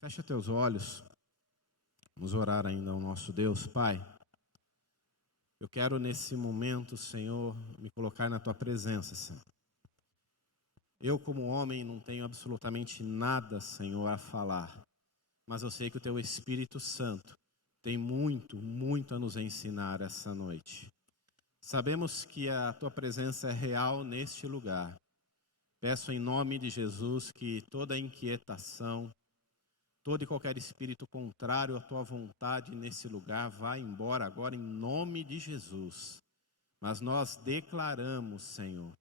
Fecha teus olhos, vamos orar ainda ao nosso Deus. Pai, eu quero nesse momento, Senhor, me colocar na Tua presença, Senhor. Eu como homem não tenho absolutamente nada, Senhor, a falar, mas eu sei que o Teu Espírito Santo tem muito a nos ensinar essa noite. Sabemos que a Tua presença é real neste lugar. Peço em nome de Jesus que toda inquietação, todo e qualquer espírito contrário à Tua vontade nesse lugar vá embora agora em nome de Jesus. Mas nós declaramos, Senhor,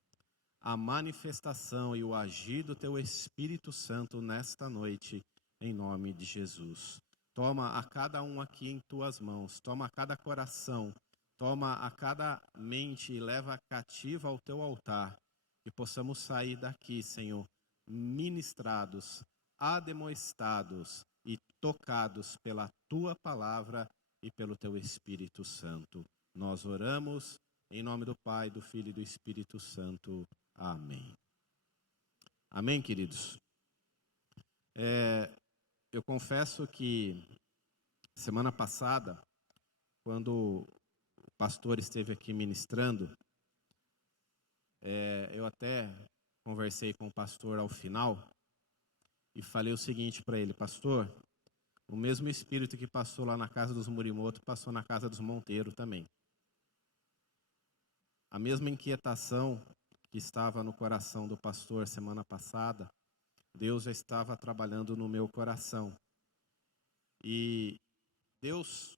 a manifestação e o agir do Teu Espírito Santo nesta noite, em nome de Jesus. Toma a cada um aqui em Tuas mãos, toma a cada coração, toma a cada mente e leva cativa ao Teu altar, que possamos sair daqui, Senhor, ministrados, ademoestados e tocados pela Tua palavra e pelo Teu Espírito Santo. Nós oramos em nome do Pai, do Filho e do Espírito Santo. Amém. Amém, queridos? Eu confesso que semana passada, quando o pastor esteve aqui ministrando, eu até conversei com o pastor ao final e falei o seguinte para ele: pastor, o mesmo espírito que passou lá na casa dos Morimoto passou na casa dos Monteiro também. A mesma inquietação que estava no coração do pastor semana passada, Deus já estava trabalhando no meu coração. E Deus,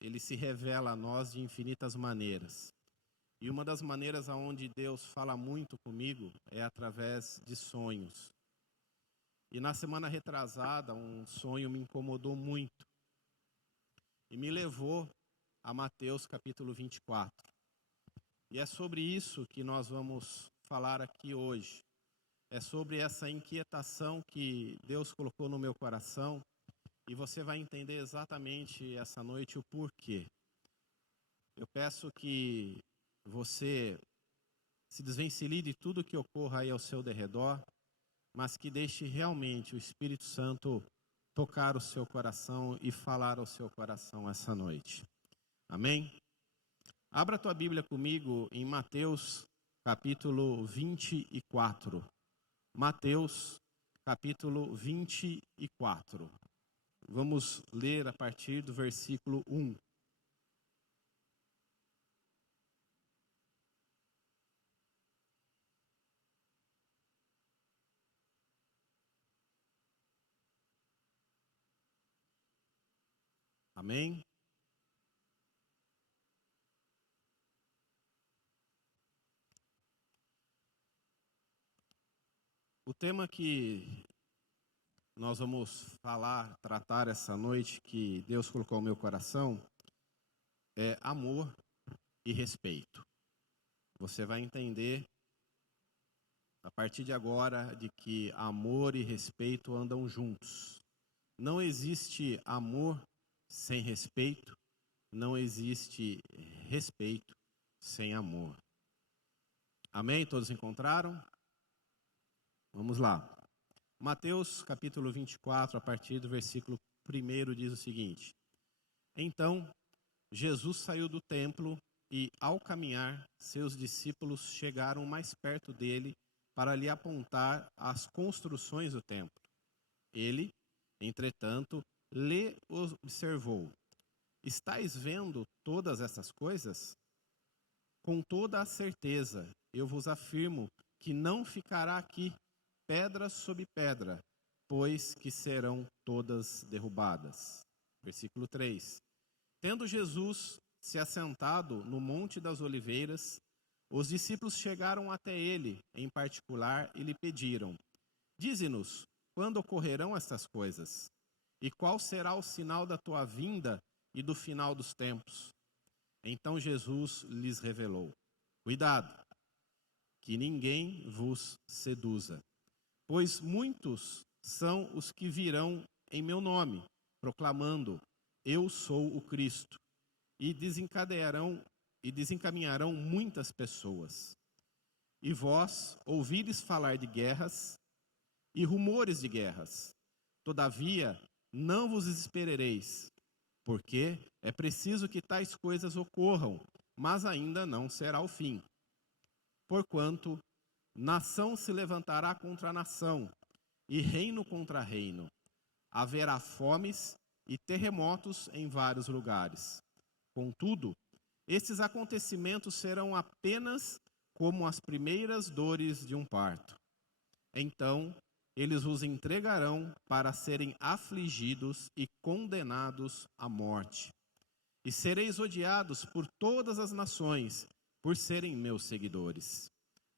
Ele se revela a nós de infinitas maneiras. E uma das maneiras aonde Deus fala muito comigo é através de sonhos. E na semana retrasada, um sonho me incomodou muito. E me levou a Mateus capítulo 24. E é sobre isso que nós vamos falar aqui hoje. É sobre essa inquietação que Deus colocou no meu coração. E você vai entender exatamente essa noite o porquê. Eu peço que você se desvencilhe de tudo que ocorra aí ao seu derredor, mas que deixe realmente o Espírito Santo tocar o seu coração e falar ao seu coração essa noite. Amém? Abra a tua Bíblia comigo em Mateus capítulo 24. Mateus capítulo 24. Vamos ler a partir do versículo 1. Amém? O tema que nós vamos tratar essa noite, que Deus colocou no meu coração, é amor e respeito. Você vai entender, a partir de agora, de que amor e respeito andam juntos. Não existe amor sem respeito, não existe respeito sem amor. Amém? Todos encontraram? Vamos lá. Mateus capítulo 24, a partir do versículo 1, diz o seguinte: Então, Jesus saiu do templo e, ao caminhar, seus discípulos chegaram mais perto dele para lhe apontar as construções do templo. Ele, entretanto, lhe observou: Estais vendo todas essas coisas? Com toda a certeza, eu vos afirmo que não ficará aqui pedra sobre pedra, pois que serão todas derrubadas. Versículo 3. Tendo Jesus se assentado no Monte das Oliveiras, os discípulos chegaram até ele, em particular, e lhe pediram: Dize-nos, quando ocorrerão estas coisas? E qual será o sinal da tua vinda e do final dos tempos? Então Jesus lhes revelou: Cuidado, que ninguém vos seduza. Pois muitos são os que virão em meu nome, proclamando: Eu sou o Cristo, e desencaminharão muitas pessoas. E vós ouvides falar de guerras e rumores de guerras. Todavia, não vos desespereis, porque é preciso que tais coisas ocorram, mas ainda não será o fim. Porquanto nação se levantará contra nação, e reino contra reino. Haverá fomes e terremotos em vários lugares. Contudo, estes acontecimentos serão apenas como as primeiras dores de um parto. Então, eles vos entregarão para serem afligidos e condenados à morte. E sereis odiados por todas as nações, por serem meus seguidores.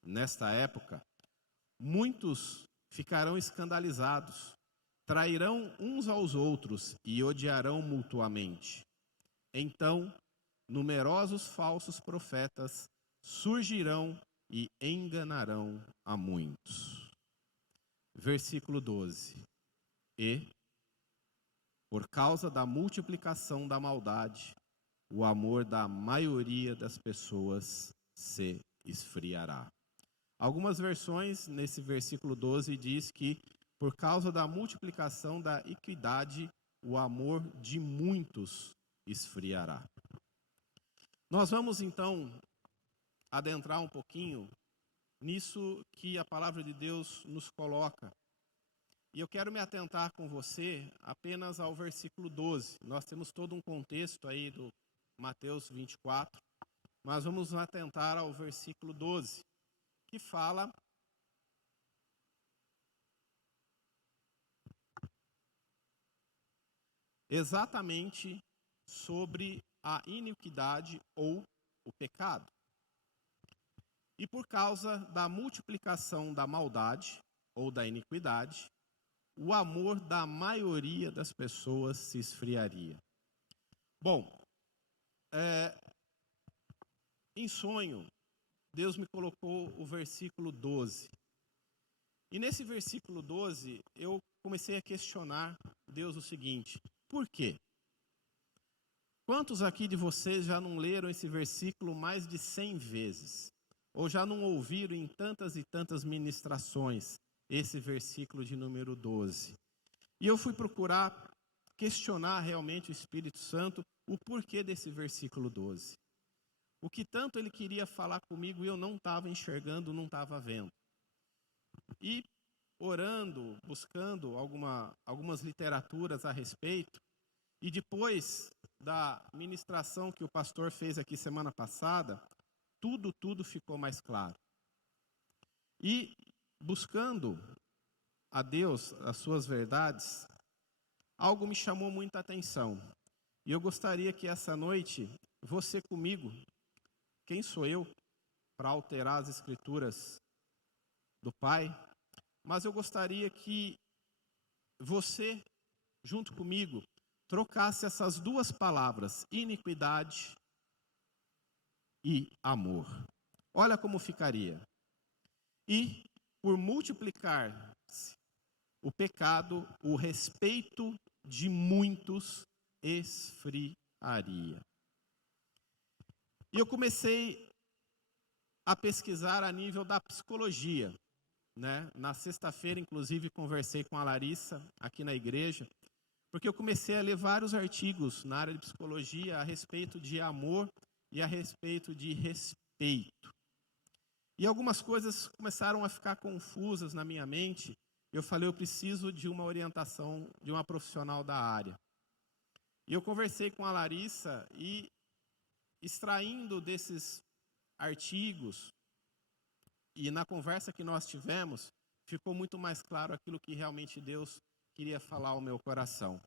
Nesta época, muitos ficarão escandalizados, trairão uns aos outros e odiarão mutuamente. Então, numerosos falsos profetas surgirão e enganarão a muitos. Versículo 12. E, por causa da multiplicação da maldade, o amor da maioria das pessoas se esfriará. Algumas versões, nesse versículo 12, diz que, por causa da multiplicação da iniquidade, o amor de muitos esfriará. Nós vamos, então, adentrar um pouquinho nisso que a palavra de Deus nos coloca. E eu quero me atentar com você apenas ao versículo 12. Nós temos todo um contexto aí do Mateus 24, mas vamos nos atentar ao versículo 12, que fala exatamente sobre a iniquidade ou o pecado. E por causa da multiplicação da maldade ou da iniquidade, o amor da maioria das pessoas se esfriaria. Bom, em sonho, Deus me colocou o versículo 12. E nesse versículo 12, eu comecei a questionar Deus o seguinte: por quê? Quantos aqui de vocês já não leram esse versículo mais de 100 vezes? Ou já não ouviram em tantas e tantas ministrações esse versículo de número 12? E eu fui procurar questionar realmente o Espírito Santo o porquê desse versículo 12. O que tanto ele queria falar comigo e eu não estava enxergando, não estava vendo. E orando, buscando algumas literaturas a respeito, e depois da ministração que o pastor fez aqui semana passada, tudo ficou mais claro. E buscando a Deus, as suas verdades, algo me chamou muita atenção. E eu gostaria que essa noite, você comigo, quem sou eu para alterar as escrituras do Pai? Mas eu gostaria que você, junto comigo, trocasse essas duas palavras, iniquidade e amor. Olha como ficaria. E, por multiplicar-se o pecado, o respeito de muitos esfriaria. E eu comecei a pesquisar a nível da psicologia, né? Na sexta-feira, inclusive, conversei com a Larissa aqui na igreja, porque eu comecei a ler vários artigos na área de psicologia a respeito de amor e a respeito de respeito. E algumas coisas começaram a ficar confusas na minha mente. Eu falei, eu preciso de uma orientação de uma profissional da área. E eu conversei com a Larissa e, extraindo desses artigos, e na conversa que nós tivemos, ficou muito mais claro aquilo que realmente Deus queria falar ao meu coração.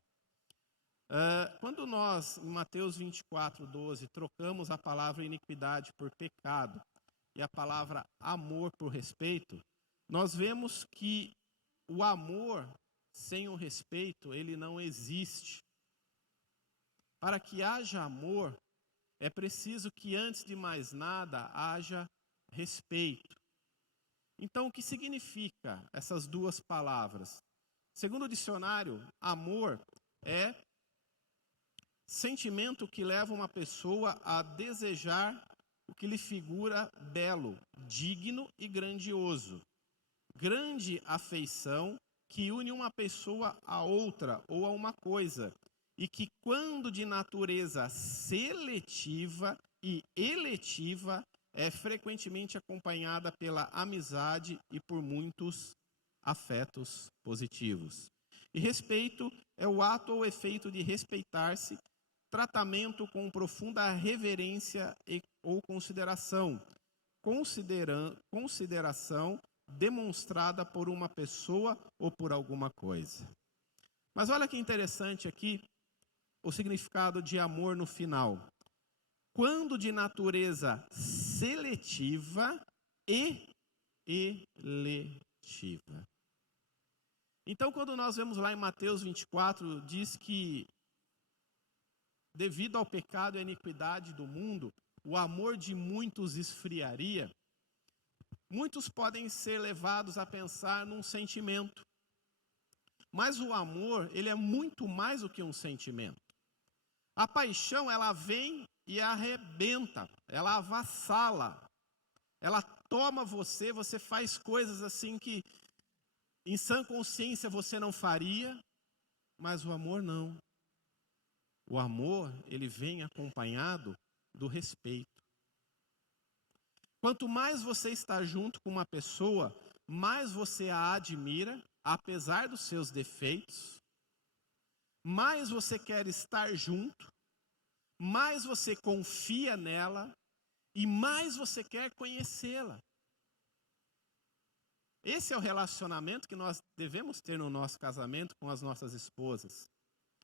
Quando nós, em Mateus 24, 12, trocamos a palavra iniquidade por pecado e a palavra amor por respeito, nós vemos que o amor sem o respeito, ele não existe. Para que haja amor, é preciso que antes de mais nada haja respeito. Então, o que significa essas duas palavras? Segundo o dicionário, amor é sentimento que leva uma pessoa a desejar o que lhe figura belo, digno e grandioso. Grande afeição que une uma pessoa a outra ou a uma coisa, e que, quando de natureza seletiva e eletiva, é frequentemente acompanhada pela amizade e por muitos afetos positivos. E respeito é o ato ou efeito de respeitar-se, tratamento com profunda reverência ou consideração, consideração demonstrada por uma pessoa ou por alguma coisa. Mas olha que interessante aqui o significado de amor no final. Quando de natureza seletiva e eletiva. Então, quando nós vemos lá em Mateus 24, diz que devido ao pecado e à iniquidade do mundo, o amor de muitos esfriaria. Muitos podem ser levados a pensar num sentimento. Mas o amor, ele é muito mais do que um sentimento. A paixão, ela vem e arrebenta, ela avassala. Ela toma você, você faz coisas assim que em sã consciência você não faria, mas o amor não. O amor, ele vem acompanhado do respeito. Quanto mais você está junto com uma pessoa, mais você a admira, apesar dos seus defeitos, mais você quer estar junto, mais você confia nela e mais você quer conhecê-la. Esse é o relacionamento que nós devemos ter no nosso casamento com as nossas esposas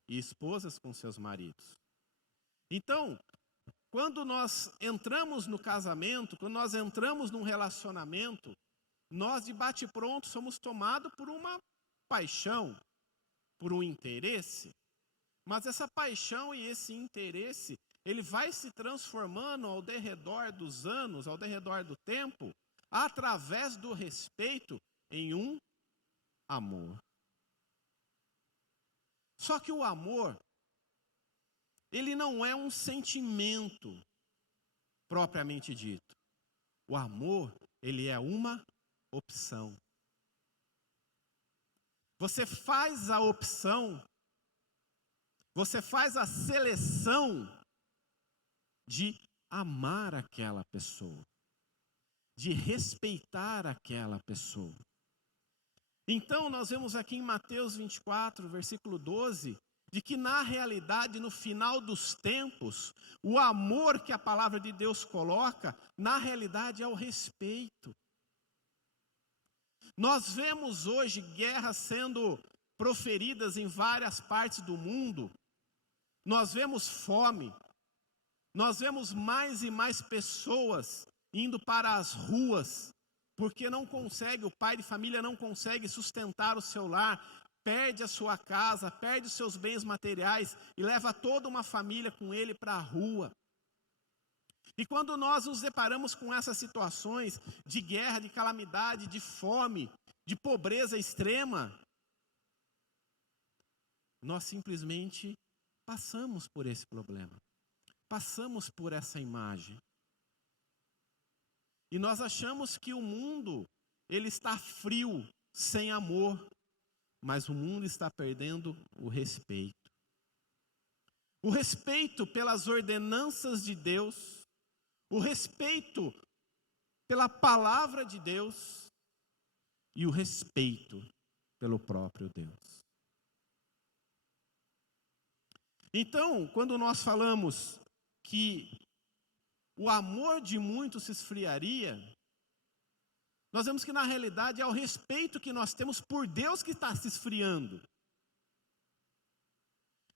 e esposas com seus maridos. Então, quando nós entramos no casamento, quando nós entramos num relacionamento, nós de bate-pronto somos tomados por uma paixão, por um interesse, mas essa paixão e esse interesse, ele vai se transformando ao derredor dos anos, ao derredor do tempo, através do respeito em um amor. Só que o amor, ele não é um sentimento propriamente dito. O amor, ele é uma opção. Você faz a opção, você faz a seleção de amar aquela pessoa, de respeitar aquela pessoa. Então, nós vemos aqui em Mateus 24, versículo 12, de que na realidade, no final dos tempos, o amor que a palavra de Deus coloca, na realidade é o respeito. Nós vemos hoje guerras sendo proferidas em várias partes do mundo, nós vemos fome, nós vemos mais e mais pessoas indo para as ruas, porque não consegue, o pai de família não consegue sustentar o seu lar, perde a sua casa, perde os seus bens materiais e leva toda uma família com ele para a rua. E quando nós nos deparamos com essas situações de guerra, de calamidade, de fome, de pobreza extrema, nós simplesmente passamos por esse problema, passamos por essa imagem. E nós achamos que o mundo, ele está frio, sem amor, mas o mundo está perdendo o respeito. O respeito pelas ordenanças de Deus, o respeito pela palavra de Deus e o respeito pelo próprio Deus. Então, quando nós falamos que o amor de muitos se esfriaria, nós vemos que na realidade é o respeito que nós temos por Deus que está se esfriando.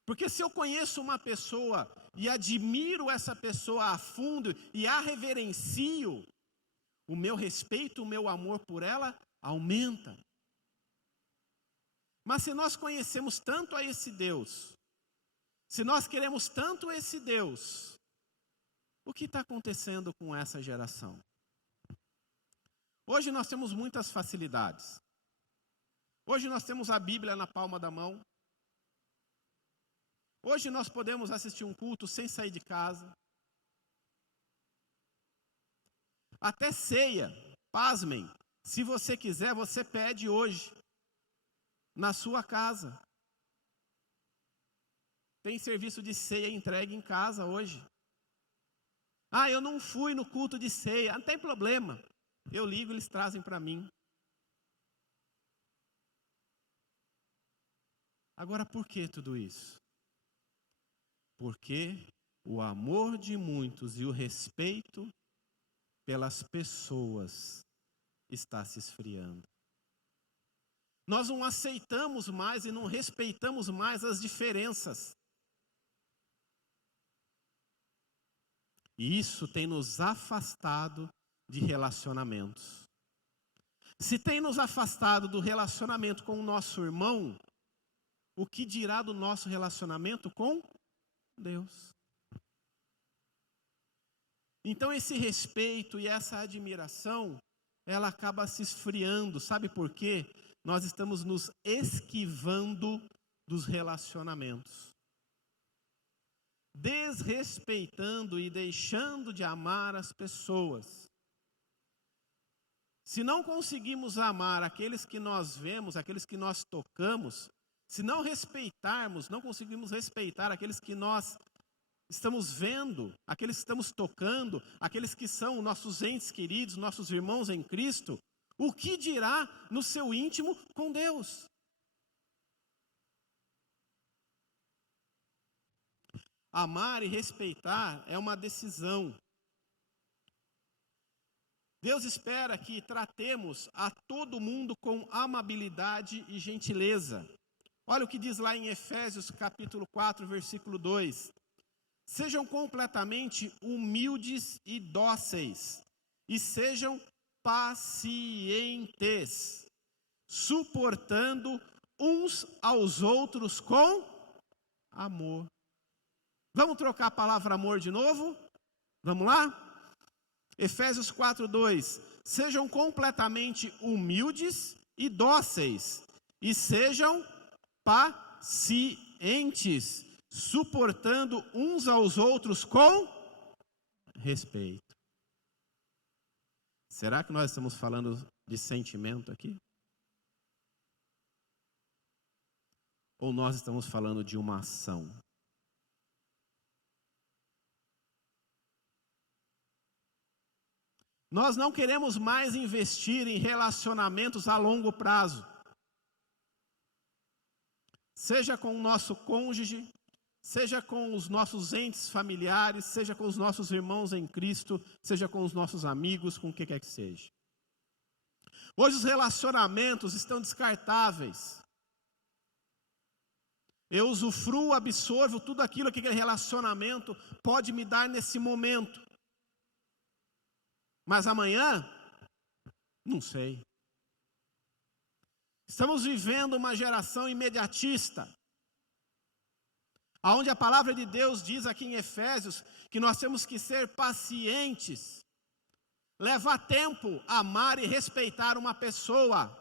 Porque se eu conheço uma pessoa e admiro essa pessoa a fundo e a reverencio, o meu respeito, o meu amor por ela aumenta. Mas se nós conhecemos tanto a esse Deus, se nós queremos tanto esse Deus, o que está acontecendo com essa geração? Hoje nós temos muitas facilidades. Hoje nós temos a Bíblia na palma da mão. Hoje nós podemos assistir um culto sem sair de casa. Até ceia, pasmem, se você quiser, você pede hoje. na sua casa. Tem serviço de ceia entregue em casa hoje. Ah, eu não fui no culto de ceia. Não tem problema. Eu ligo, eles trazem para mim. Agora, por que tudo isso? Porque o amor de muitos e o respeito pelas pessoas está se esfriando. Nós não aceitamos mais e não respeitamos mais as diferenças. E isso tem nos afastado de relacionamentos. Se tem nos afastado do relacionamento com o nosso irmão, o que dirá do nosso relacionamento com Deus? Então esse respeito e essa admiração, ela acaba se esfriando. Sabe por quê? Nós estamos nos esquivando dos relacionamentos. Desrespeitando e deixando de amar as pessoas. Se não conseguimos amar aqueles que nós vemos, aqueles que nós tocamos, se não respeitarmos, não conseguimos respeitar aqueles que nós estamos vendo, aqueles que estamos tocando, aqueles que são nossos entes queridos, nossos irmãos em Cristo, o que dirá no seu íntimo com Deus? Amar e respeitar é uma decisão. Deus espera que tratemos a todo mundo com amabilidade e gentileza. Olha o que diz lá em Efésios capítulo 4, versículo 2. Sejam completamente humildes e dóceis, e sejam pacientes, suportando uns aos outros com amor. Vamos trocar a palavra amor de novo? Vamos lá? Efésios 4:2. Sejam completamente humildes e dóceis, e sejam pacientes, suportando uns aos outros com respeito. Será que nós estamos falando de sentimento aqui? Ou nós estamos falando de uma ação? Nós não queremos mais investir em relacionamentos a longo prazo. Seja com o nosso cônjuge, seja com os nossos entes familiares, seja com os nossos irmãos em Cristo, seja com os nossos amigos, com o que quer que seja. Hoje os relacionamentos estão descartáveis. Eu usufruo, absorvo tudo aquilo que aquele relacionamento pode me dar nesse momento. Mas amanhã, não sei. Estamos vivendo uma geração imediatista, onde a palavra de Deus diz aqui em Efésios que nós temos que ser pacientes, levar tempo a amar e respeitar uma pessoa.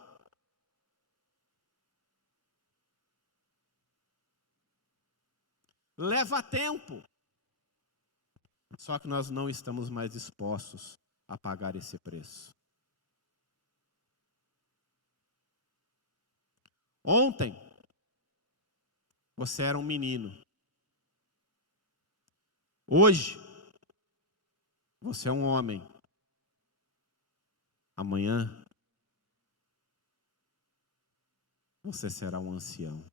Leva tempo. Só que nós não estamos mais dispostos a pagar esse preço. Ontem, você era um menino. Hoje, você é um homem. Amanhã, você será um ancião.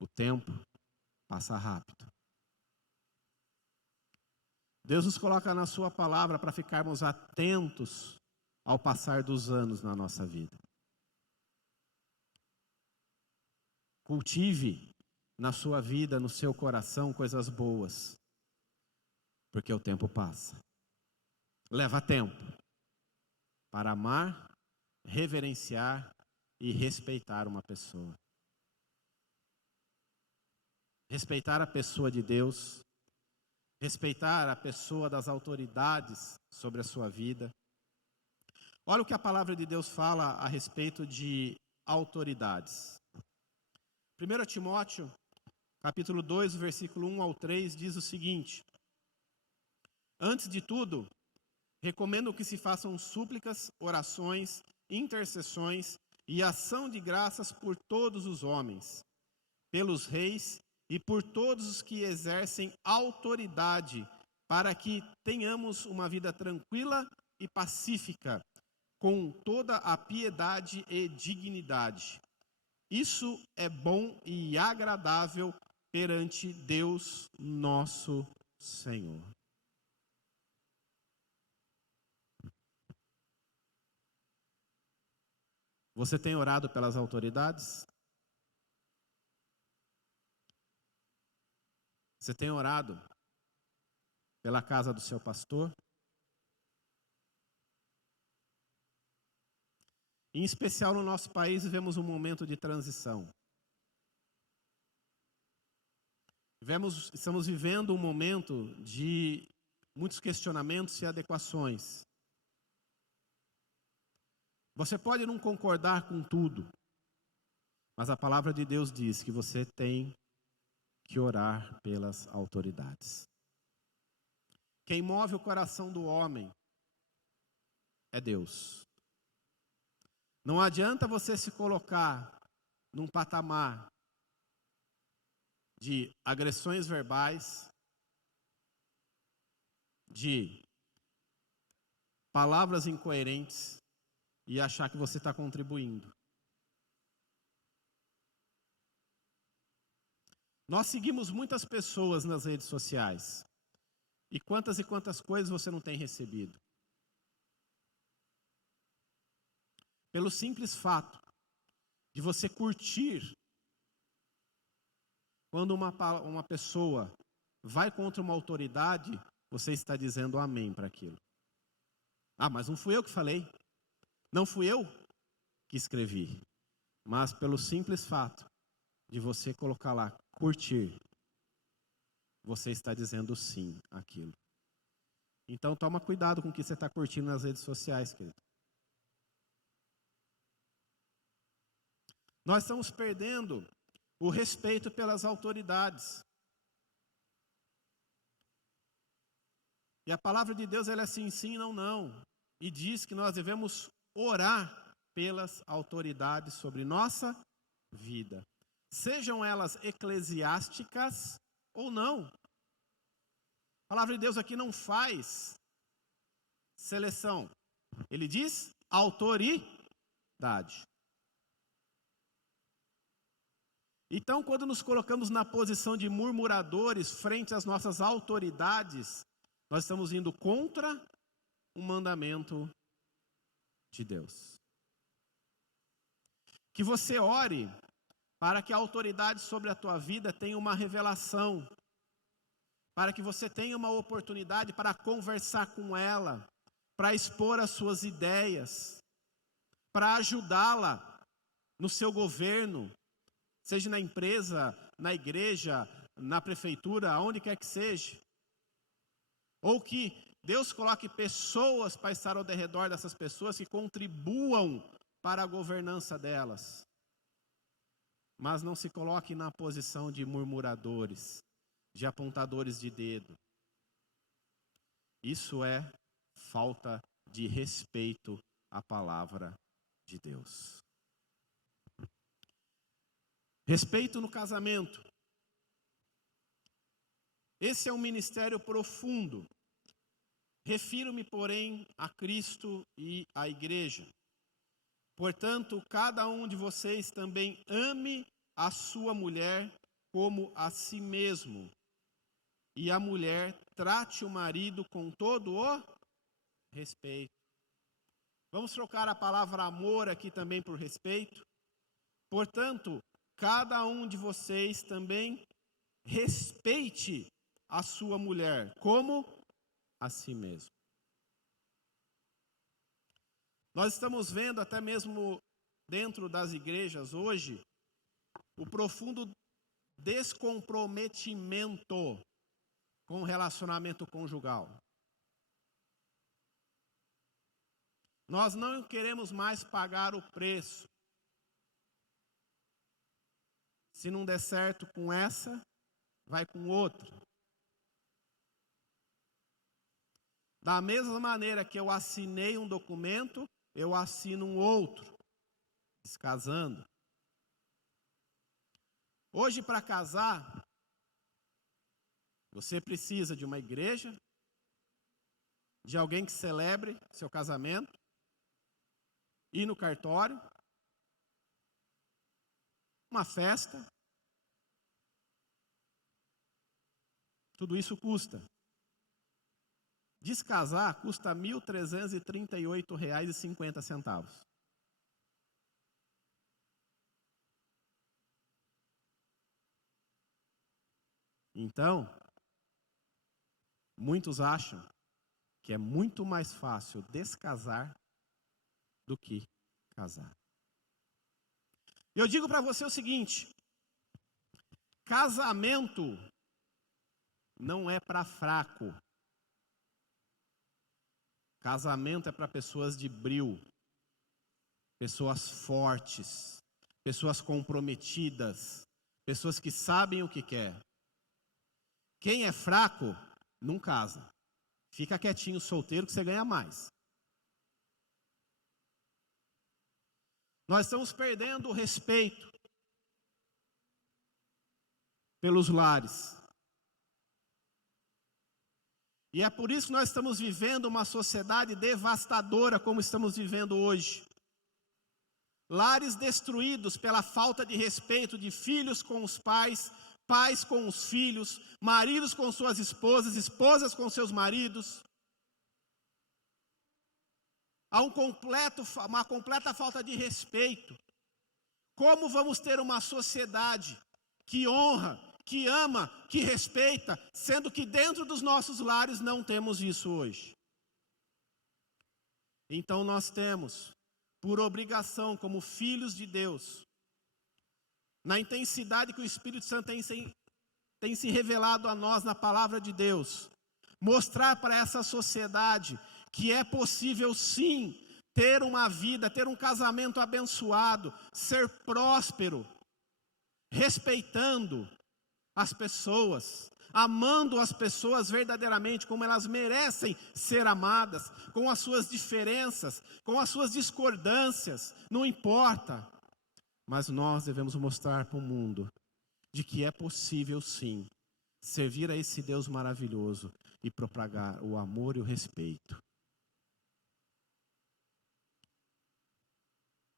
O tempo passa rápido. Deus nos coloca na sua palavra para ficarmos atentos ao passar dos anos na nossa vida. Cultive na sua vida, no seu coração, coisas boas, porque o tempo passa. Leva tempo para amar, reverenciar e respeitar uma pessoa. Respeitar a pessoa de Deus, respeitar a pessoa das autoridades sobre a sua vida. Olha o que a palavra de Deus fala a respeito de autoridades. 1 Timóteo, capítulo 2, versículo 1 ao 3, diz o seguinte: antes de tudo, recomendo que se façam súplicas, orações intercessões e ação de graças por todos os homens, pelos reis e por todos os que exercem autoridade, para que tenhamos uma vida tranquila e pacífica, com toda a piedade e dignidade. Isso é bom e agradável perante Deus nosso Senhor. Você tem orado pelas autoridades? Você tem orado pela casa do seu pastor? Em especial no nosso país, vivemos um momento de transição. Estamos vivendo um momento de muitos questionamentos e adequações. Você pode não concordar com tudo, mas a palavra de Deus diz que você tem que orar pelas autoridades. Quem move o coração do homem é Deus. Não adianta você se colocar num patamar de agressões verbais, de palavras incoerentes e achar que você está contribuindo. Nós seguimos muitas pessoas nas redes sociais. E quantas coisas você não tem recebido? Pelo simples fato de você curtir, quando uma pessoa vai contra uma autoridade, você está dizendo amém para aquilo. Ah, mas não fui eu que falei. Não fui eu que escrevi. Mas pelo simples fato de você colocar lá, curtir, você está dizendo sim àquilo. Então toma cuidado com o que você está curtindo nas redes sociais, querido. Nós estamos perdendo o respeito pelas autoridades. E a palavra de Deus ela é sim, sim, não, não. E diz que nós devemos orar pelas autoridades sobre nossa vida. Sejam elas eclesiásticas ou não. A palavra de Deus aqui não faz seleção. Ele diz autoridade. Então, quando nos colocamos na posição de murmuradores frente às nossas autoridades, nós estamos indo contra o mandamento de Deus. Que você ore para que a autoridade sobre a tua vida tenha uma revelação, para que você tenha uma oportunidade para conversar com ela, para expor as suas ideias, para ajudá-la no seu governo, seja na empresa, na igreja, na prefeitura, aonde quer que seja. Ou que Deus coloque pessoas para estar ao redor dessas pessoas que contribuam para a governança delas. Mas não se coloque na posição de murmuradores, de apontadores de dedo. Isso é falta de respeito à palavra de Deus. Respeito no casamento. Esse é um ministério profundo. Refiro-me, porém, a Cristo e à igreja. Portanto, cada um de vocês também ame a sua mulher como a si mesmo. E a mulher trate o marido com todo o respeito. Vamos trocar a palavra amor aqui também por respeito. Portanto, cada um de vocês também respeite a sua mulher como a si mesmo. Nós estamos vendo até mesmo dentro das igrejas hoje o profundo descomprometimento com o relacionamento conjugal. Nós não queremos mais pagar o preço. Se não der certo com essa, vai com outra. Da mesma maneira que eu assinei um documento, eu assino um outro, descasando. Hoje, para casar, você precisa de uma igreja, de alguém que celebre seu casamento, ir no cartório, uma festa. Tudo isso custa. Descasar custa R$ 1.338,50. Então, muitos acham que é muito mais fácil descasar do que casar. Eu digo para você o seguinte: casamento não é para fraco. Casamento é para pessoas de brio, pessoas fortes, pessoas comprometidas, pessoas que sabem o que quer. Quem é fraco, não casa. Fica quietinho, solteiro, que você ganha mais. Nós estamos perdendo o respeito pelos lares. E é por isso que nós estamos vivendo uma sociedade devastadora, como estamos vivendo hoje. Lares destruídos pela falta de respeito de filhos com os pais, pais com os filhos, maridos com suas esposas, esposas com seus maridos. Há uma completa falta de respeito. Como vamos ter uma sociedade que honra, que ama, que respeita, sendo que dentro dos nossos lares não temos isso hoje? Então nós temos, por obrigação, como filhos de Deus, na intensidade que o Espírito Santo tem se revelado a nós na palavra de Deus, mostrar para essa sociedade que é possível sim ter uma vida, ter um casamento abençoado, ser próspero, respeitando as pessoas, amando as pessoas verdadeiramente como elas merecem ser amadas, com as suas diferenças, com as suas discordâncias, não importa. Mas nós devemos mostrar para o mundo de que é possível sim servir a esse Deus maravilhoso e propagar o amor e o respeito.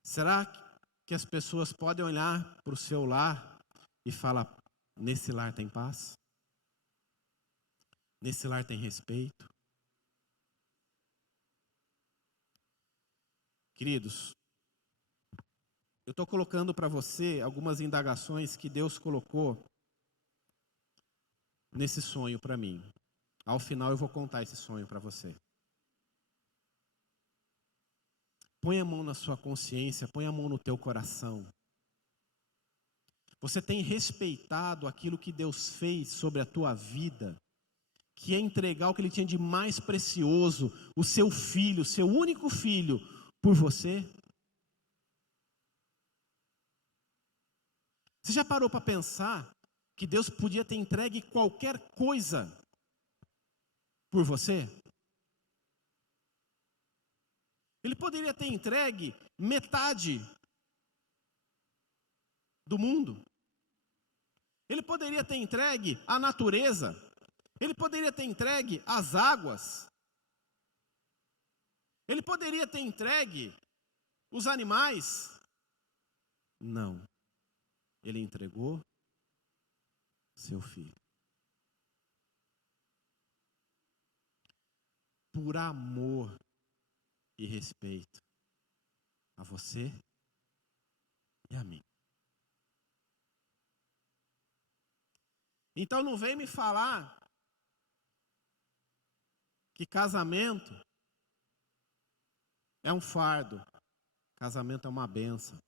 Será que as pessoas podem olhar para o seu lar e falar: nesse lar tem paz? Nesse lar tem respeito? Queridos, eu estou colocando para você algumas indagações que Deus colocou nesse sonho para mim. Ao final eu vou contar esse sonho para você. Põe a mão na sua consciência, põe a mão no teu coração. Você tem respeitado aquilo que Deus fez sobre a tua vida, que é entregar o que Ele tinha de mais precioso, o seu filho, seu único filho, por você? Você já parou para pensar que Deus podia ter entregue qualquer coisa por você? Ele poderia ter entregue metade do mundo. Ele poderia ter entregue a natureza. Ele poderia ter entregue as águas. Ele poderia ter entregue os animais. Não. Ele entregou seu filho. Por amor e respeito a você e a mim. Então não vem me falar que casamento é um fardo. Casamento é uma bênção.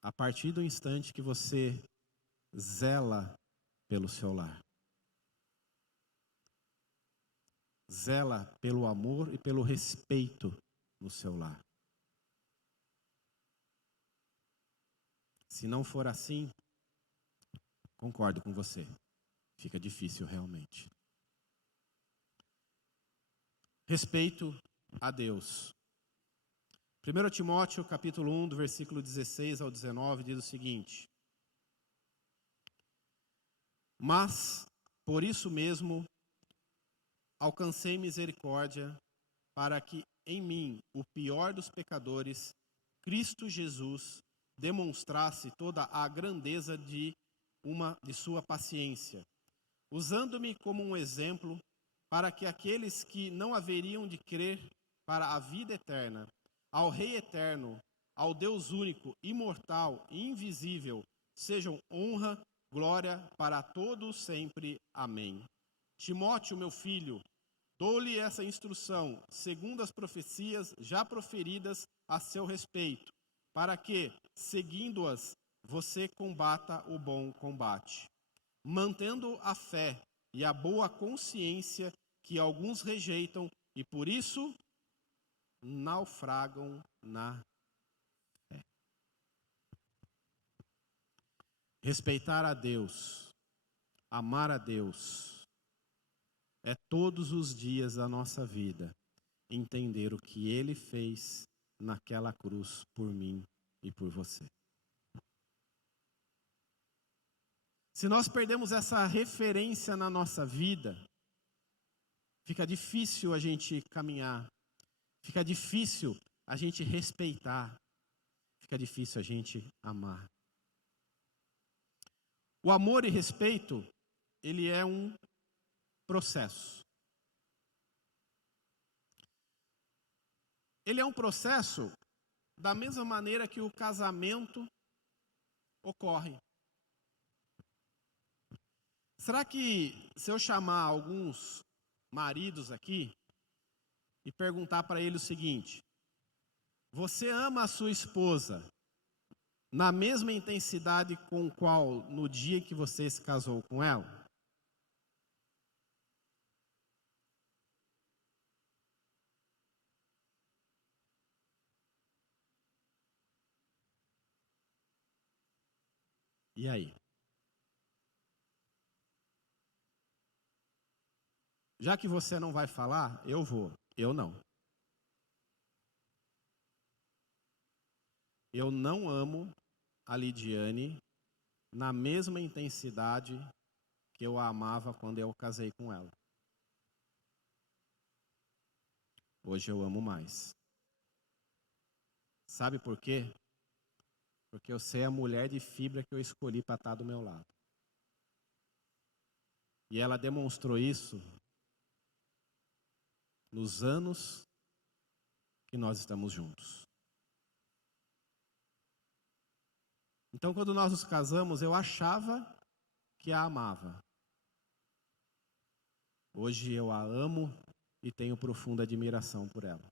A partir do instante que você zela pelo seu lar. Zela pelo amor e pelo respeito no seu lar. Se não for assim, concordo com você. Fica difícil realmente. Respeito a Deus 1 Timóteo, capítulo 1, do versículo 16 ao 19, diz o seguinte: Mas, por isso mesmo, alcancei misericórdia, para que em mim, o pior dos pecadores, Cristo Jesus, demonstrasse toda a grandeza de sua paciência, usando-me como um exemplo, para que aqueles que não haveriam de crer para a vida eterna, ao Rei eterno, ao Deus único, imortal e invisível, sejam honra, glória para todos sempre. Amém. Timóteo, meu filho, dou-lhe essa instrução, segundo as profecias já proferidas a seu respeito, para que, seguindo-as, você combata o bom combate, mantendo a fé e a boa consciência que alguns rejeitam e, por isso, naufragam na fé. Respeitar a Deus, amar a Deus, é todos os dias da nossa vida entender o que Ele fez naquela cruz por mim e por você. Se nós perdemos essa referência na nossa vida, fica difícil a gente caminhar, fica difícil a gente respeitar, fica difícil a gente amar. O amor e respeito, ele é um processo. Ele é um processo da mesma maneira que o casamento ocorre. Será que se eu chamar alguns maridos aqui e perguntar para ele o seguinte: você ama a sua esposa na mesma intensidade com qual no dia que você se casou com ela? E aí? Já que você não vai falar, eu vou. Eu não. Eu não amo a Lidiane na mesma intensidade que eu a amava quando eu casei com ela. Hoje eu amo mais. Sabe por quê? Porque eu sei a mulher de fibra que eu escolhi para estar do meu lado. E ela demonstrou isso nos anos que nós estamos juntos. Então, quando nós nos casamos, eu achava que a amava. Hoje eu a amo e tenho profunda admiração por ela.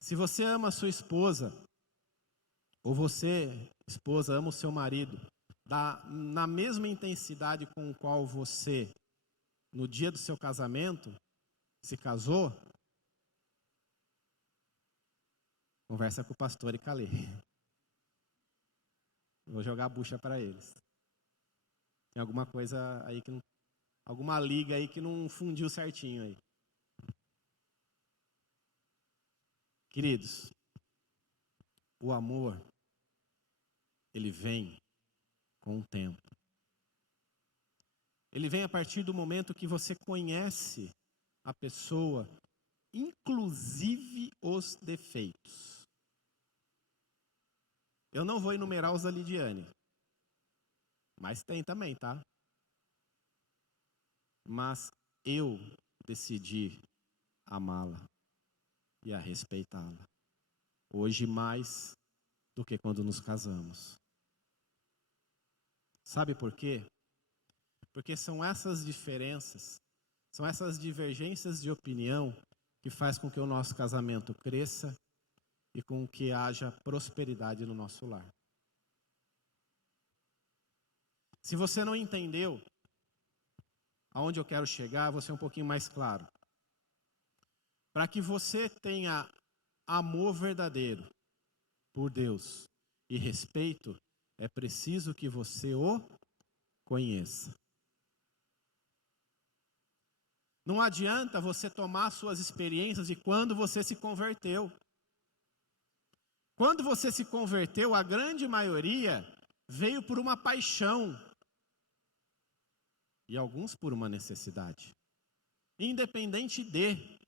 Se você ama a sua esposa, ou você, esposa, ama o seu marido, na mesma intensidade com a qual você, no dia do seu casamento, se casou, conversa com o pastor e Calê. Vou jogar a bucha para eles. Tem alguma coisa aí que não, alguma liga aí que não fundiu certinho aí. Queridos, o amor, ele vem com o tempo. Ele vem a partir do momento que você conhece a pessoa, inclusive os defeitos. Eu não vou enumerar os da Lidiane, mas tem também, tá? Mas eu decidi amá-la e a respeitá-la. Hoje mais do que quando nos casamos. Sabe por quê? Porque são essas diferenças, são essas divergências de opinião que faz com que o nosso casamento cresça e com que haja prosperidade no nosso lar. Se você não entendeu aonde eu quero chegar, vou ser um pouquinho mais claro. Para que você tenha amor verdadeiro por Deus e respeito, é preciso que você o conheça. Não adianta você tomar suas experiências de quando você se converteu. Quando você se converteu, a grande maioria veio por uma paixão. E alguns por uma necessidade. Independente de.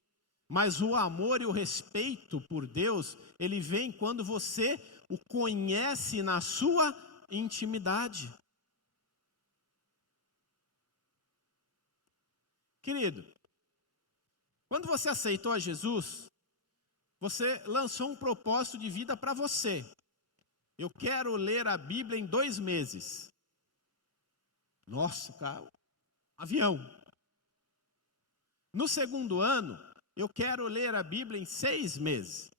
Mas o amor e o respeito por Deus, ele vem quando você o conhece na sua intimidade. Querido, quando você aceitou a Jesus, você lançou um propósito de vida para você. Eu quero ler a Bíblia em 2 meses. Nossa, cara, avião. No segundo ano, eu quero ler a Bíblia em 6 meses.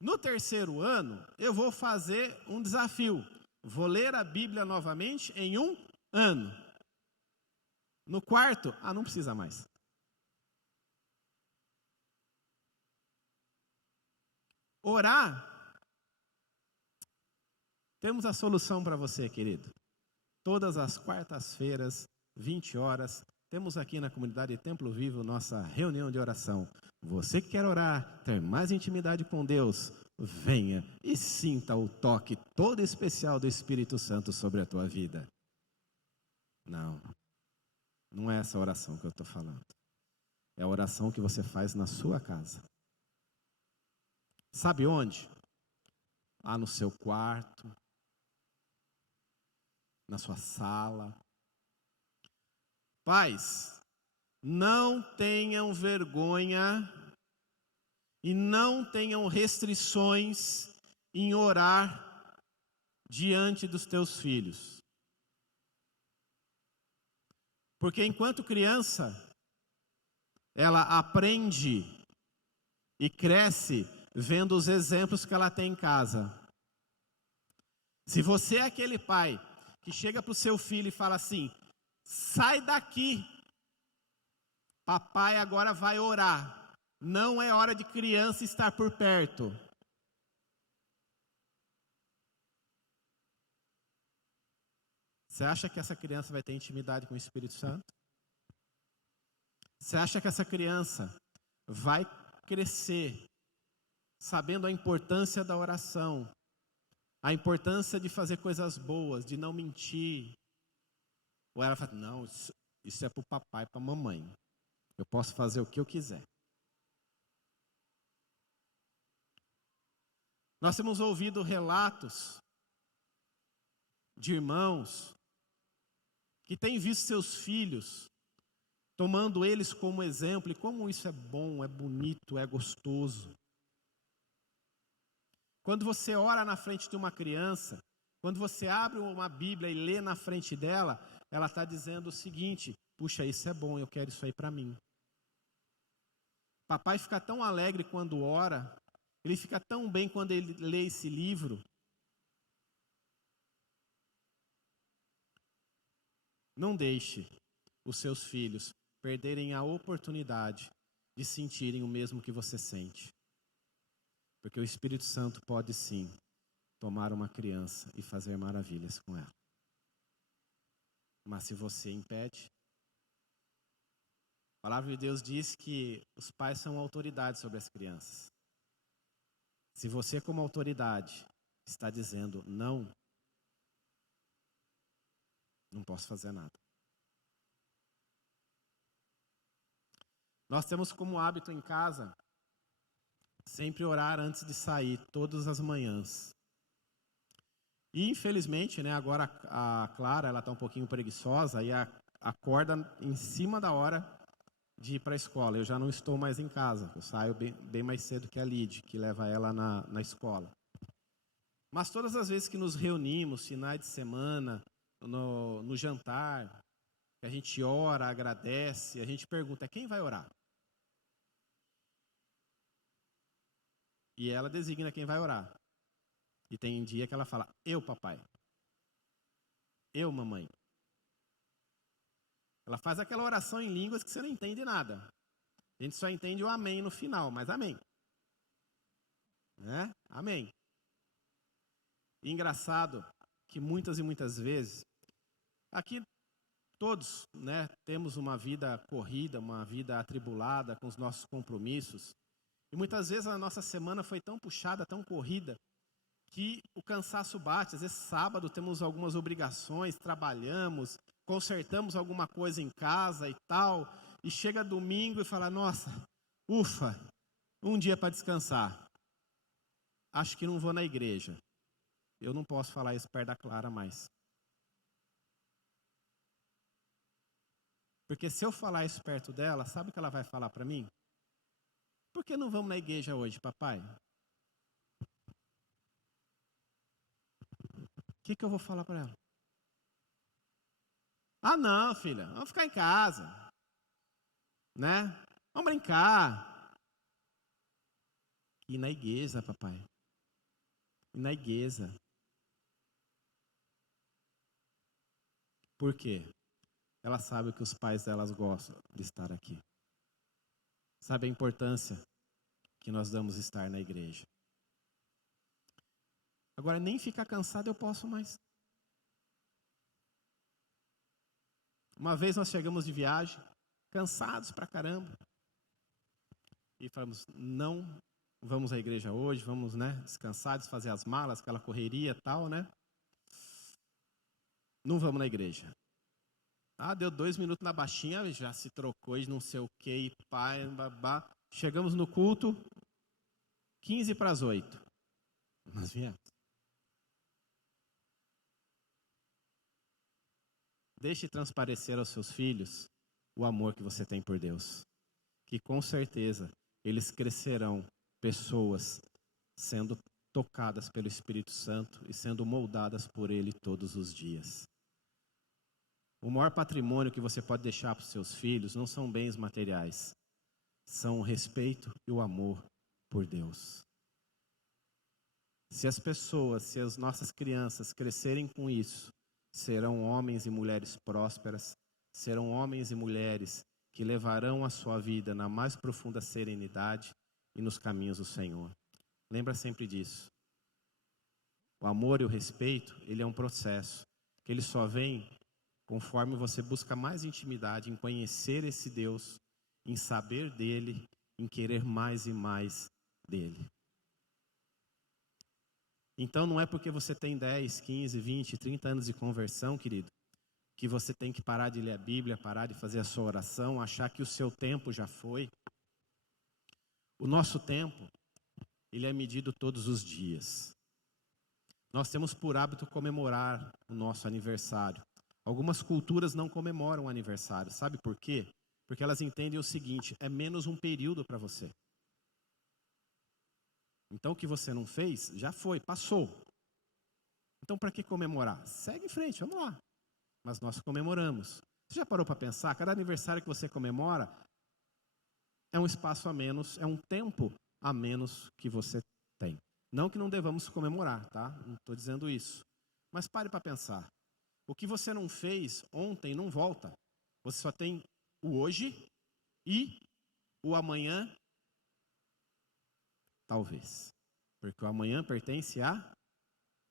No terceiro ano, eu vou fazer um desafio. Vou ler a Bíblia novamente em 1 ano. No quarto, não precisa mais. Orar, temos a solução para você, querido. Todas as quartas-feiras, 20 horas, temos aqui na comunidade Templo Vivo nossa reunião de oração. Você que quer orar, ter mais intimidade com Deus, venha e sinta o toque todo especial do Espírito Santo sobre a tua vida. Não é essa oração que eu estou falando. É a oração que você faz na sua casa. Sabe onde? Lá no seu quarto, na sua sala. Pais, não tenham vergonha e não tenham restrições em orar diante dos teus filhos. Porque enquanto criança, ela aprende e cresce vendo os exemplos que ela tem em casa. Se você é aquele pai que chega para o seu filho e fala assim: sai daqui, papai agora vai orar, não é hora de criança estar por perto. Você acha que essa criança vai ter intimidade com o Espírito Santo? Você acha que essa criança vai crescer sabendo a importância da oração, a importância de fazer coisas boas, de não mentir? Ou ela fala: não, isso é para o papai e para a mamãe. Eu posso fazer o que eu quiser. Nós temos ouvido relatos de irmãos que têm visto seus filhos tomando eles como exemplo, e como isso é bom, é bonito, é gostoso. Quando você ora na frente de uma criança, quando você abre uma Bíblia e lê na frente dela, ela está dizendo o seguinte: puxa, isso é bom, eu quero isso aí para mim. Papai fica tão alegre quando ora, ele fica tão bem quando ele lê esse livro. Não deixe os seus filhos perderem a oportunidade de sentirem o mesmo que você sente. Porque o Espírito Santo pode sim tomar uma criança e fazer maravilhas com ela. Mas se você impede, a palavra de Deus diz que os pais são autoridade sobre as crianças. Se você, como autoridade, está dizendo não posso fazer nada. Nós temos como hábito em casa sempre orar antes de sair, todas as manhãs. E infelizmente, agora a Clara, ela está um pouquinho preguiçosa e acorda em cima da hora de ir para a escola. Eu já não estou mais em casa, eu saio bem mais cedo que a Lid, que leva ela na escola. Mas todas as vezes que nos reunimos, finais de semana, no jantar, que a gente ora, agradece, a gente pergunta: quem vai orar? E ela designa quem vai orar. E tem dia que ela fala: eu, papai. Eu, mamãe. Ela faz aquela oração em línguas que você não entende nada. A gente só entende o amém no final, mas amém. Amém. E engraçado que muitas e muitas vezes, aqui Todos, né, temos uma vida corrida, uma vida atribulada com os nossos compromissos. E muitas vezes a nossa semana foi tão puxada, tão corrida, que o cansaço bate. Às vezes sábado temos algumas obrigações, trabalhamos, consertamos alguma coisa em casa e tal, e chega domingo e fala, nossa, ufa, um dia para descansar. Acho que não vou na igreja. Eu não posso falar isso perto da Clara mais. Porque se eu falar isso perto dela, sabe o que ela vai falar para mim? Por que não vamos na igreja hoje, papai? O que eu vou falar para ela? Ah, não, filha, vamos ficar em casa. Né? Vamos brincar. E na igreja, papai. E na igreja. Por quê? Ela sabe que os pais delas gostam de estar aqui. Sabe a importância que nós damos estar na igreja. Agora, nem ficar cansado eu posso mais. Uma vez nós chegamos de viagem, cansados pra caramba. E falamos, não vamos à igreja hoje, vamos, né, descansar, desfazer as malas, aquela correria e tal, né? Não vamos na igreja. Ah, deu 2 minutos na baixinha, já se trocou e não sei o que, e pai, babá. Chegamos no culto, 15 para as 8. Nós viemos. Deixe transparecer aos seus filhos o amor que você tem por Deus. Que com certeza eles crescerão pessoas sendo tocadas pelo Espírito Santo e sendo moldadas por Ele todos os dias. O maior patrimônio que você pode deixar para os seus filhos não são bens materiais, são o respeito e o amor por Deus. Se as pessoas, se as nossas crianças crescerem com isso, serão homens e mulheres prósperas, serão homens e mulheres que levarão a sua vida na mais profunda serenidade e nos caminhos do Senhor. Lembra sempre disso. O amor e o respeito, ele é um processo, que ele só vem conforme você busca mais intimidade em conhecer esse Deus, em saber dele, em querer mais e mais dele. Então não é porque você tem 10, 15, 20, 30 anos de conversão, querido, que você tem que parar de ler a Bíblia, parar de fazer a sua oração, achar que o seu tempo já foi. O nosso tempo, ele é medido todos os dias. Nós temos por hábito comemorar o nosso aniversário. Algumas culturas não comemoram o aniversário. Sabe por quê? Porque elas entendem o seguinte, é menos um período para você. Então o que você não fez, já foi, passou. Então para que comemorar? Segue em frente, vamos lá. Mas nós comemoramos. Você já parou para pensar? Cada aniversário que você comemora é um espaço a menos, é um tempo a menos que você tem. Não que não devamos comemorar, tá? Não estou dizendo isso. Mas pare para pensar. O que você não fez ontem não volta. Você só tem o hoje e o amanhã, talvez. Porque o amanhã pertence a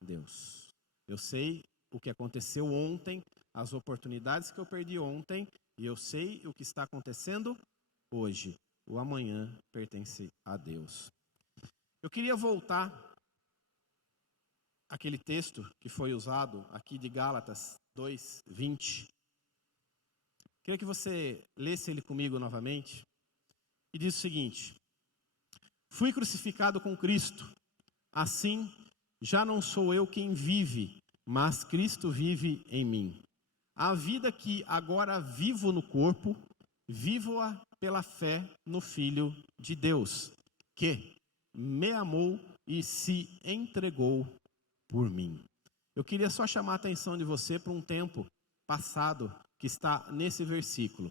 Deus. Eu sei o que aconteceu ontem, as oportunidades que eu perdi ontem, e eu sei o que está acontecendo hoje. O amanhã pertence a Deus. Eu queria voltar àquele texto que foi usado aqui de Gálatas 2:20. Queria que você lesse ele comigo novamente. E diz o seguinte: fui crucificado com Cristo, assim já não sou eu quem vive, mas Cristo vive em mim. A vida que agora vivo no corpo, vivo-a pela fé no Filho de Deus, que me amou e se entregou por mim. Eu queria só chamar a atenção de você para um tempo passado que está nesse versículo.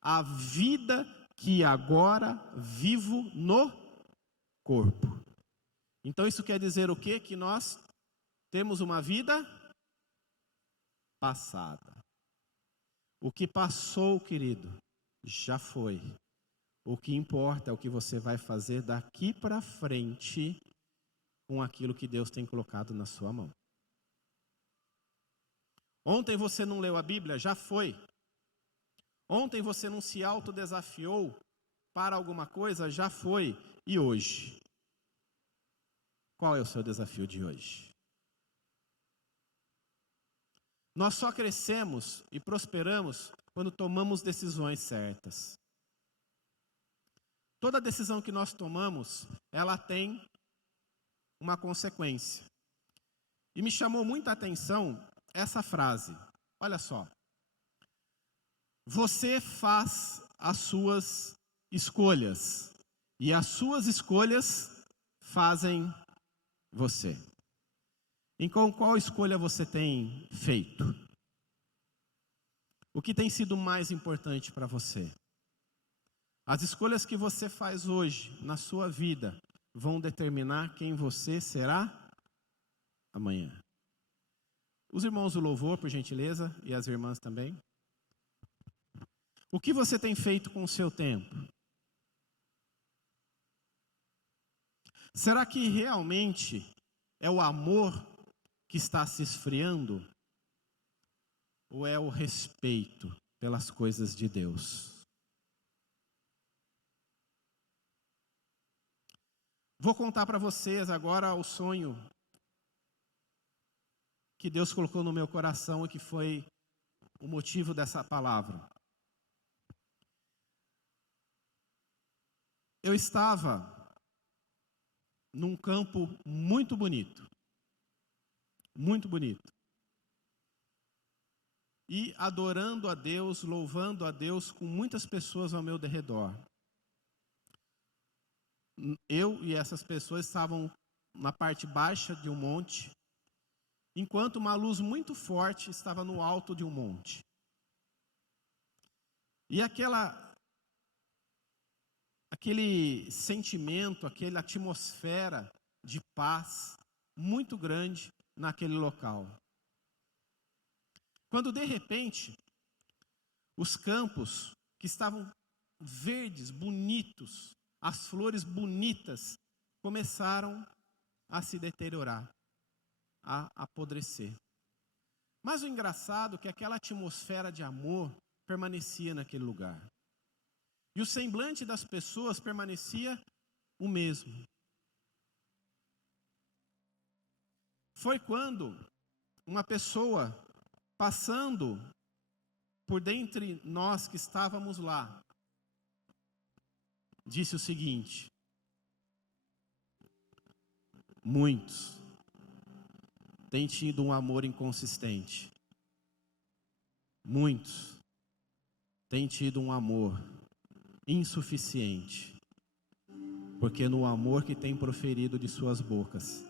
A vida que agora vivo no corpo. Então isso quer dizer o quê? Que nós temos uma vida passada. O que passou, querido, já foi. O que importa é o que você vai fazer daqui para frente com aquilo que Deus tem colocado na sua mão. Ontem você não leu a Bíblia, já foi. Ontem você não se autodesafiou para alguma coisa, já foi, e hoje? Qual é o seu desafio de hoje? Nós só crescemos e prosperamos quando tomamos decisões certas. Toda decisão que nós tomamos, ela tem uma consequência. E me chamou muita atenção essa frase. Olha só. Você faz as suas escolhas, e as suas escolhas fazem você. Então, qual escolha você tem feito? O que tem sido mais importante para você? As escolhas que você faz hoje na sua vida vão determinar quem você será amanhã. Os irmãos do louvor, por gentileza, e as irmãs também. O que você tem feito com o seu tempo? Será que realmente é o amor que está se esfriando? Ou é o respeito pelas coisas de Deus? Vou contar para vocês agora o sonho que Deus colocou no meu coração e que foi o motivo dessa palavra. Eu estava num campo muito bonito. Muito bonito. E adorando a Deus, louvando a Deus com muitas pessoas ao meu redor. Eu e essas pessoas estavam na parte baixa de um monte, enquanto uma luz muito forte estava no alto de um monte. E aquele sentimento, aquela atmosfera de paz muito grande naquele local. Quando de repente, os campos que estavam verdes, bonitos, as flores bonitas, começaram a se deteriorar, a apodrecer. Mas o engraçado é que aquela atmosfera de amor permanecia naquele lugar. E o semblante das pessoas permanecia o mesmo. Foi quando uma pessoa, passando por dentre nós que estávamos lá, disse o seguinte: muitos têm tido um amor inconsistente. Muitos têm tido um amor insuficiente, porque no amor que tem proferido de suas bocas,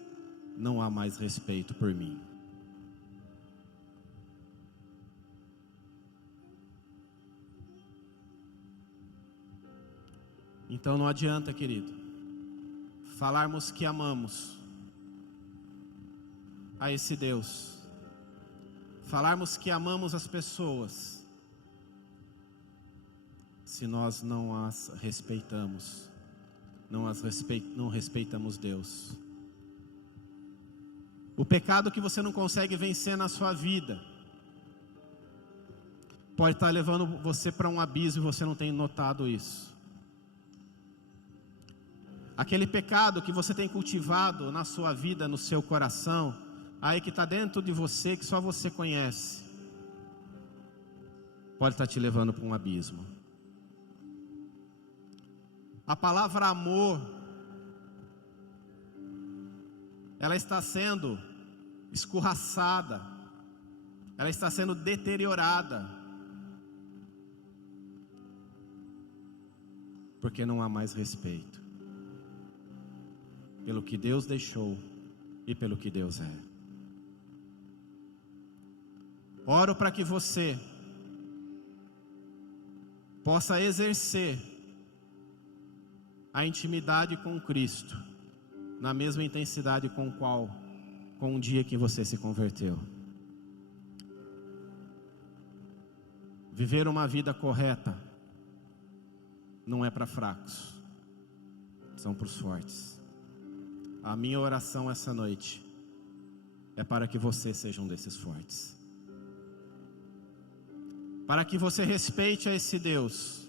não há mais respeito por mim. Então não adianta, querido, falarmos que amamos a esse Deus, falarmos que amamos as pessoas, se nós não as respeitamos, não respeitamos Deus. O pecado que você não consegue vencer na sua vida pode estar levando você para um abismo e você não tem notado isso. Aquele pecado que você tem cultivado na sua vida, no seu coração, aí que está dentro de você, que só você conhece, pode estar te levando para um abismo. A palavra amor, ela está sendo escorraçada, ela está sendo deteriorada, porque não há mais respeito pelo que Deus deixou e pelo que Deus é. Oro para que você possa exercer a intimidade com Cristo na mesma intensidade com o dia que você se converteu. Viver uma vida correta não é para fracos, são para os fortes. A minha oração essa noite é para que você seja um desses fortes. para que você respeite a esse Deus,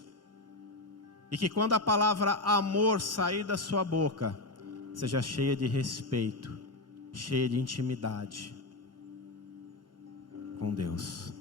e que quando a palavra amor sair da sua boca, seja cheia de respeito, cheia de intimidade com Deus.